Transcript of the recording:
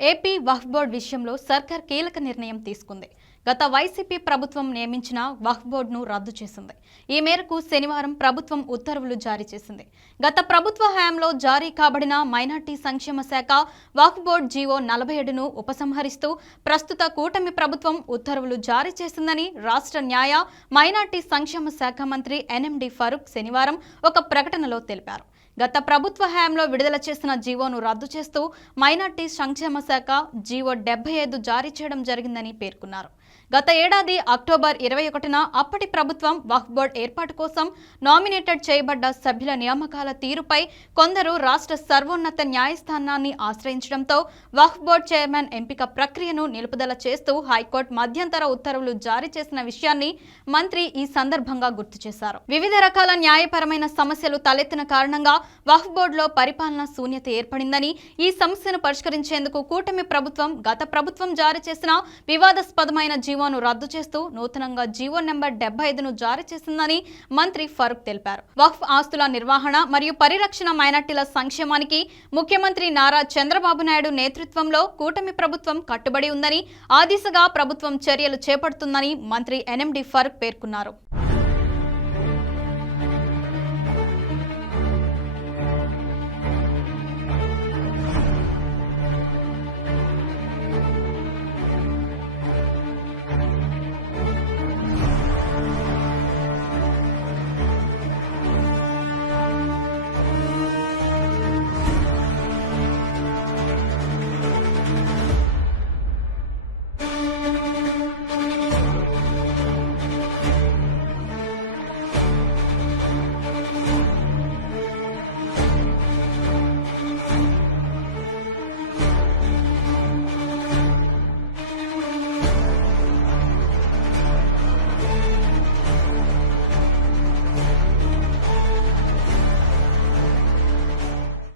AP వక్ఫ్ board విషయంలో సర్కార్ కీలక నిర్ణయం తీసుకుంది. గత వైసీపీ ప్రభుత్వం నియమించిన వక్ఫ్ బోర్డును రద్దు చేసింది. ఈ మేరకు శనివారం ప్రభుత్వం ఉత్తర్వులు జారీ చేసింది. గత ప్రభుత్వ హయాంలో జారీ కాబడిన మైనార్టీ సంక్షేమ శాఖ వక్ఫ్ బోర్డు జీవో 47ను ఉపసంహరిస్తూ ప్రస్తుత కూటమి ప్రభుత్వం ఉత్తర్వులు జారీ చేసిందని రాష్ట్ర న్యాయ, మైనార్టీ సంక్షేమ శాఖ మంత్రి ఎన్ఎండి ఫరూక్ శనివారం ఒక ప్రకటనలో తెలిపారు. గత ప్రభుత్వ హయాంలో విడుదల చేసిన జీవోను రద్దు చేస్తూ మైనార్టీ సంక్షేమ శాఖ జీవో 75 జారీ చేయడం జరిగిందని పేర్కొన్నారు. గత ఏడాది అక్టోబర్ 21న అప్పటి ప్రభుత్వం వక్ఫ్ బోర్డు ఏర్పాటు కోసం నామినేటెడ్ చేయబడ్డ సభ్యుల నియామకాల తీరుపై కొందరు రాష్ట్ర సర్వోన్నత న్యాయస్థానాన్ని ఆశ్రయించడంతో వక్ఫ్ బోర్డు చైర్మన్ ఎంపిక ప్రక్రియను నిలుపుదల చేస్తూ హైకోర్టు మధ్యంతర ఉత్తర్వులు జారీ చేసిన విషయాన్ని మంత్రి ఈ సందర్భంగా గుర్తు చేశారు. వివిధ రకాల న్యాయపరమైన సమస్యలు తలెత్తిన కారణంగా వక్ఫ్ బోర్డులో పరిపాలనా శూన్యత ఏర్పడిందని, ఈ సమస్యను పరిష్కరించేందుకు కూటమి ప్రభుత్వం గత ప్రభుత్వం జారీ చేసిన వివాదాస్పదమైన జీవోను రద్దు చేస్తూ నూతనంగా జీవో నెంబర్ 75ను జారీ చేసిందని మంత్రి ఫరూక్ తెలిపారు. వక్ఫ్ ఆస్తుల నిర్వహణ మరియు పరిరక్షణ, మైనార్టీల సంక్షేమానికి ముఖ్యమంత్రి నారా చంద్రబాబు నాయుడు నేతృత్వంలో కూటమి ప్రభుత్వం కట్టుబడి ఉందని, ఆ దిశగా ప్రభుత్వం చర్యలు చేపడుతుందని మంత్రి ఎన్ఎండి ఫరూక్ పేర్కొన్నారు.